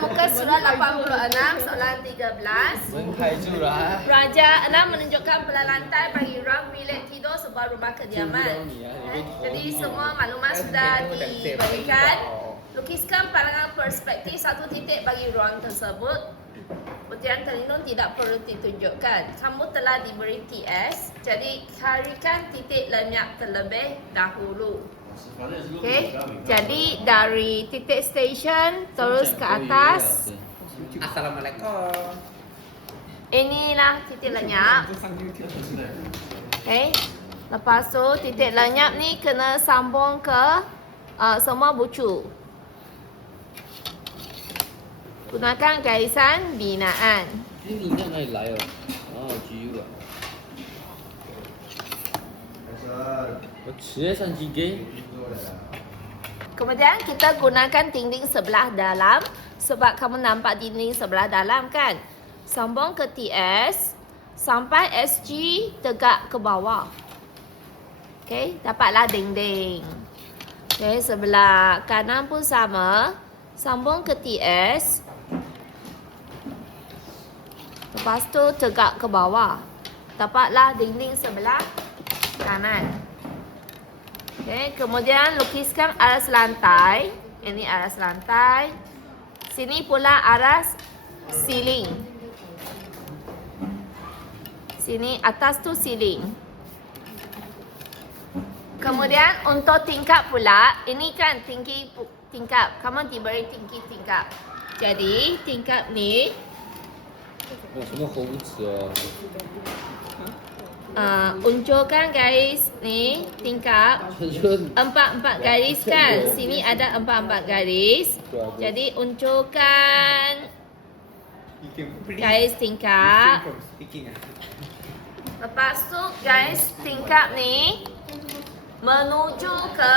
muka surat 86, soalan 13. Raja 6 menunjukkan belah lantai bagi ruang bilik tidur sebuah rumah kediaman. Jadi semua maklumat sudah diberikan. Lukiskan pandangan perspektif satu titik bagi ruang tersebut. Butiran terlindung tidak perlu ditunjukkan. Kamu telah diberi TS, jadi carikan titik lenyap terlebih dahulu. Okey, jadi dari titik stesen terus ke atas. Assalamualaikum. Inilah titik lenyap. Okey. Lepas tu titik lenyap ni kena sambung ke semua bucu. Gunakan garisan binaan. 你应该哪里来哦？哦，GU 啊。我迟上几个？ Kemudian kita gunakan dinding sebelah dalam. Sebab kamu nampak dinding sebelah dalam kan. Sambung ke TS. Sampai SG tegak ke bawah. Okey, dapatlah dinding. Okey, sebelah kanan pun sama. Sambung ke TS. Lepas tu tegak ke bawah. Dapatlah dinding sebelah kanan. Okey, kemudian lukiskan aras lantai. Ini aras lantai. Sini pula aras ceiling. Sini atas tu ceiling. Kemudian untuk tingkap pula, ini kan tinggi tingkap. Kamu diberi tinggi tingkap. Jadi tingkap ni 哇，什么猴子哦？ unjurkan garis ni tingkap. 就 Empat garis kan. Sini ada empat garis. Jadi unjurkan garis tingkap. Lepas tu garis tingkap ni menuju ke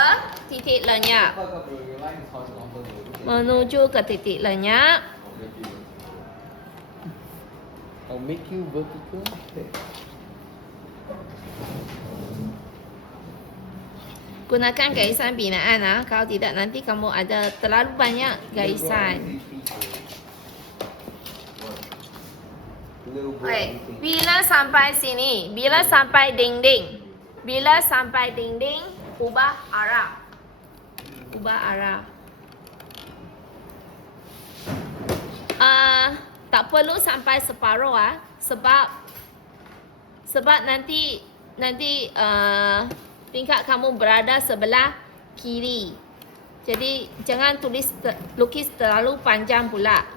titik lenyap. Menuju ke titik lenyap. I'll make you vertical. Gunakan garisan binaan ah. Kalau tidak nanti kamu ada terlalu banyak garisan. Baik. Bila sampai sini, bila sampai dinding. Bila sampai dinding, ubah arah. Ubah arah. Tak perlu sampai separuh ah. Sebab nanti tingkap kamu berada sebelah kiri. Jadi jangan lukis terlalu panjang pula.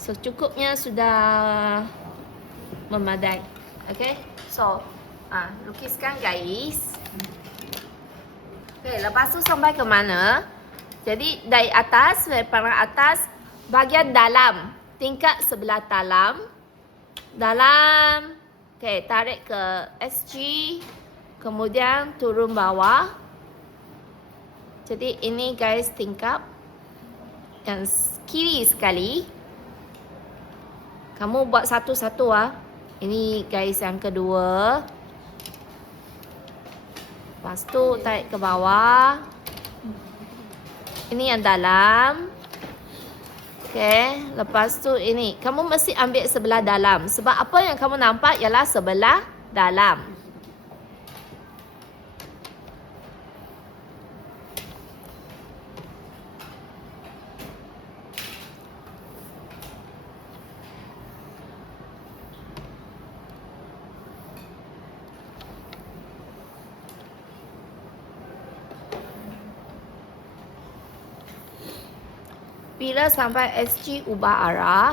Secukupnya sudah memadai. Okay. So lukiskan garis. Okay, lepas tu sampai ke mana? Jadi dari atas, dari pandangan atas, bahagian dalam, tingkap sebelah dalam. Okay, tarik ke SG. Kemudian turun bawah. Jadi ini garis tingkap yang kiri sekali. Kamu buat satu-satu ah. Ini garis yang kedua. Lepas tu tarik ke bawah. Ini yang dalam. Okey, lepas tu ini. Kamu mesti ambil sebelah dalam. Sebab apa yang kamu nampak ialah sebelah dalam. Bila sampai SG, ubah arah.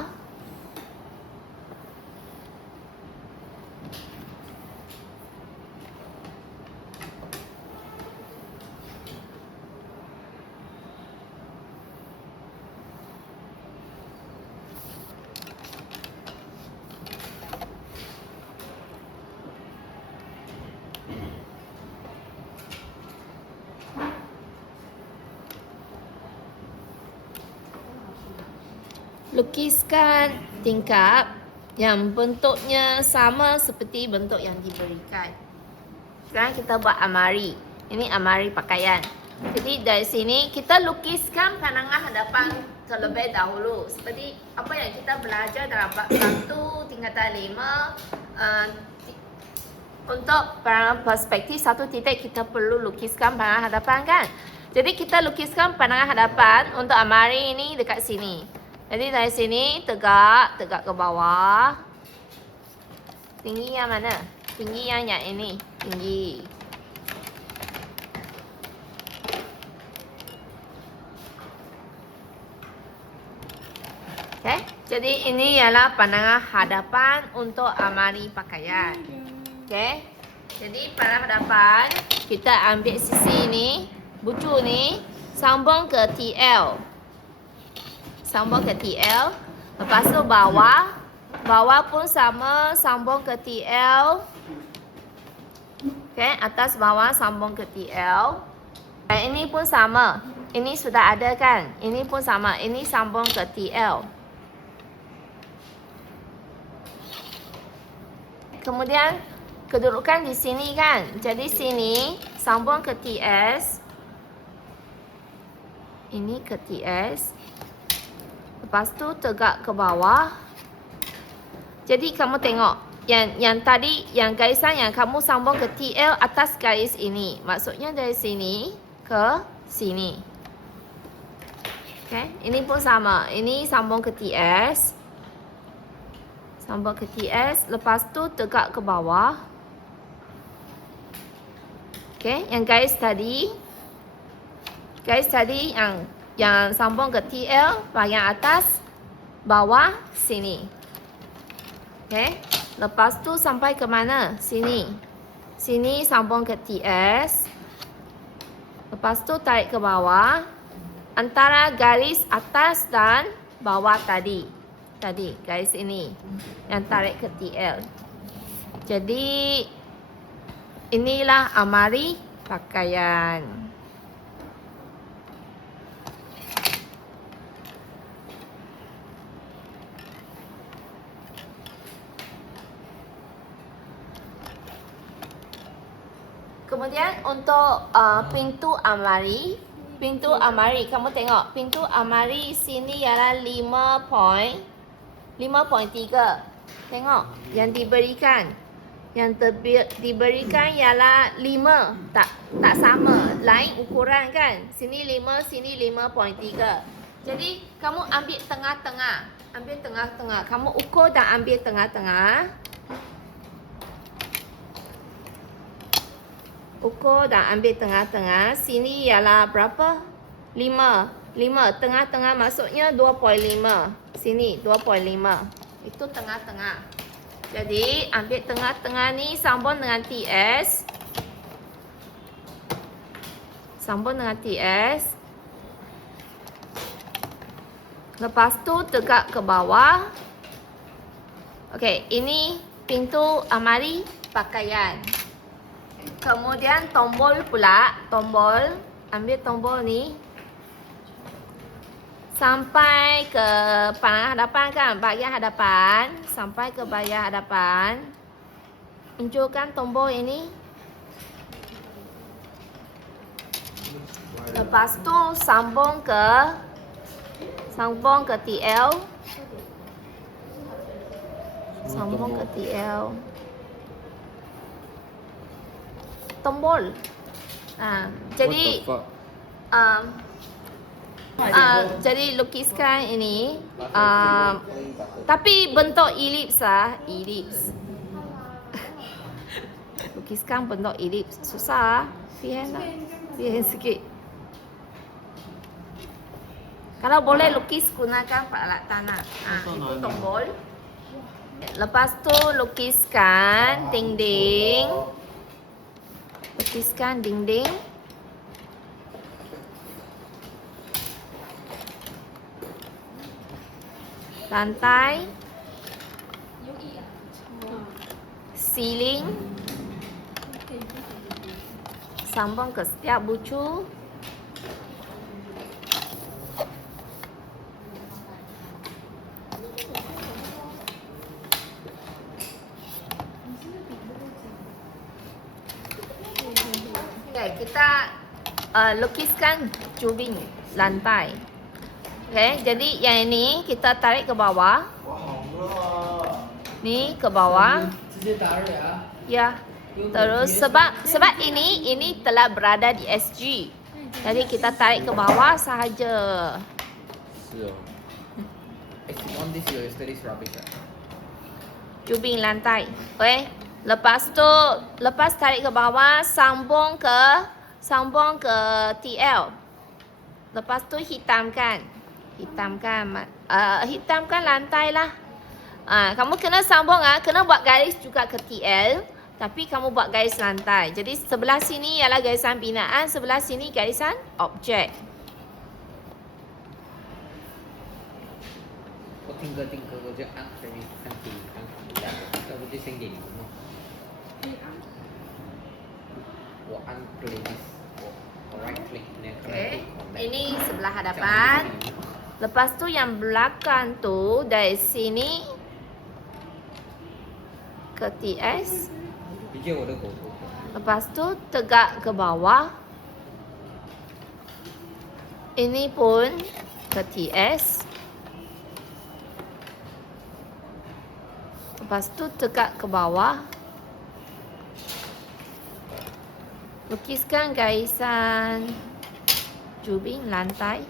Lukiskan tingkap yang bentuknya sama seperti bentuk yang diberikan. Sekarang kita buat almari. Ini almari pakaian. Jadi dari sini kita lukiskan pandangan hadapan terlebih dahulu. Seperti apa yang kita belajar dalam bab 1 tingkatan 5. Untuk perspektif satu titik kita perlu lukiskan pandangan hadapan kan. Jadi kita lukiskan pandangan hadapan untuk Amari ini dekat sini. Jadi dari sini tegak ke bawah. Tinggi yang mana? Tinggi yang ini. Tinggi. Okay. Jadi ini ialah pandangan hadapan untuk Amari pakaian. Okay. Jadi pandangan hadapan kita ambil sisi ni, bucu ni, sambung ke TL. Sambung ke TL. Lepas tu bawah pun sama, sambung ke TL. Okay, atas bawah sambung ke TL. Dan ini pun sama. Ini sudah ada kan? Ini pun sama. Ini sambung ke TL. Kemudian kedudukan di sini kan. Jadi sini sambung ke TS. Ini ke TS. Lepas tu tegak ke bawah. Jadi kamu tengok yang tadi yang garisan yang kamu sambung ke TL atas garis ini. Maksudnya dari sini ke sini. Okay, ini pun sama. Ini sambung ke TS. Sambung ke TS. Lepas tu tegak ke bawah. Okay, yang garis tadi yang sambung ke TL bahagian atas, bawah, sini. Okay, lepas tu sampai ke mana? Sini. Sini sambung ke TS. Lepas tu tarik ke bawah. Antara garis atas dan bawah tadi garis ini yang tarik ke TL. Jadi inilah Amari pakaian. Kemudian untuk pintu Amari kamu tengok pintu Amari sini ialah 5.3. Tengok yang diberikan. Yang diberikan ialah 5. Tak sama. Lain ukuran kan. Sini 5, sini 5.3. Jadi kamu ambil tengah-tengah. Kamu ukur dan ambil tengah-tengah. Ukur dan ambil tengah-tengah. Sini ialah berapa? 5. Tengah-tengah maksudnya 2.5. Sini 2.5. Itu tengah-tengah. Jadi ambil tengah-tengah ni sambung dengan TS. Sambung dengan TS. Lepas tu tegak ke bawah. Okey, ini pintu Amari pakaian. Kemudian tombol pula. Tombol. Ambil tombol ni. Sampai ke pandangan hadapan kan. Bahagian hadapan. Sampai ke bahagian hadapan. Munculkan tombol ini. Lepas tu sambung ke TL. Sambung ke TL. Tombol. Jadi jadi lukiskan ini tapi bentuk elips elips. Lukiskan bentuk elips susah. Fihan sikit. Kalau boleh lukis gunakan alat tanah. Itu tombol. Lepas tu lukiskan dinding. Lukiskan dinding. Lantai. Ceiling. Sambung ke setiap bucu. Okay, kita lukiskan jubing lantai. Okay, jadi yang ini kita tarik ke bawah. Ni ke bawah. 直接打人啊！ Ya. Terus sebab ini telah berada di SG. Jadi kita tarik ke bawah sahaja. 是哦， On this your yesterday's rubbish, right? Jubing lantai. Okay. Lepas tarik ke bawah, sambung ke TL. Lepas tu hitamkan lantai lah. Kamu kena sambung kena buat garis juga ke TL, tapi kamu buat garis lantai. Jadi sebelah sini ialah garisan binaan, sebelah sini garisan objek. 我听歌，我就按 play， 按 play， 这不就先给你们吗？我按 play， 我 right click， Okay. Ini sebelah hadapan. Lepas tu yang belakang tu dari sini ke TS. 理解我的狗狗。 Lepas tu tegak ke bawah. Ini pun ke TS. Lepas tu tegak ke bawah. Lukiskan garisan jubing lantai.